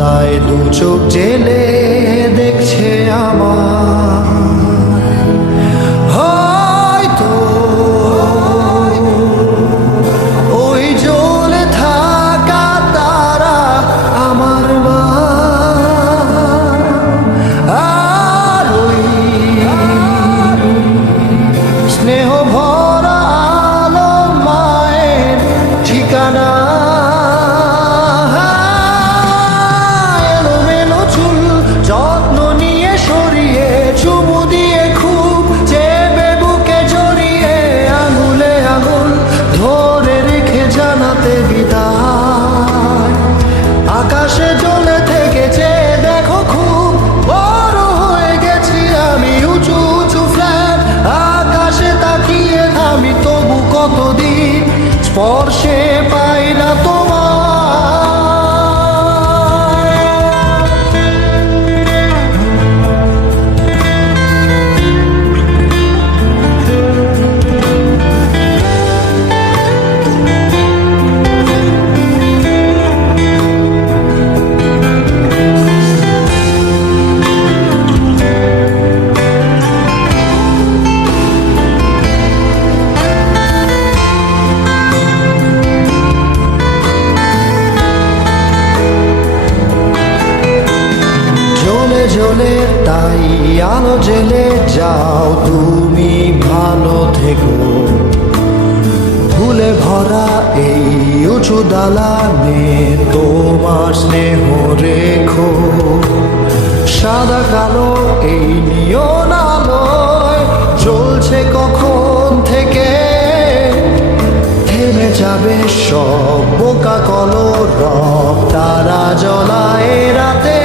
তাই দু চোখ জেলে দেখছে আমার, হয়তো ওই জ্বলে থাকা তারা আমার মা, আর ওই স্নেহ ভরা আলো মায়ের ঠিকানা। এলোমেলো চুল যত্ন নিয়ে সরিয়ে, চুমু দিয়ে খুব চেপে বুকে জড়িয়ে, আঙুলে আঙুল ধরে রেখে জানাতে বিদায়। আকাশে জ্বলে থেকেছে দেখো খুব বড় হয়ে গেছি আমি, উঁচু উঁচু ফ্ল্যাট আকাশে তাকিয়ে থামি, তবু কতদিন স্পর্শে পাই না তোমার। জ্বলে তাই আলো জেলে যাও, তুমি ভালো থেকো। ফুলে ভরা এই উঁচু দালানে তোমার স্নেহ রেখো। সাদা কালো এই নিয়ন আলোয় চলছে কখন থেকে, থেমে যাবে সব বোকা কলরব তারা জ্বলায় রাতে।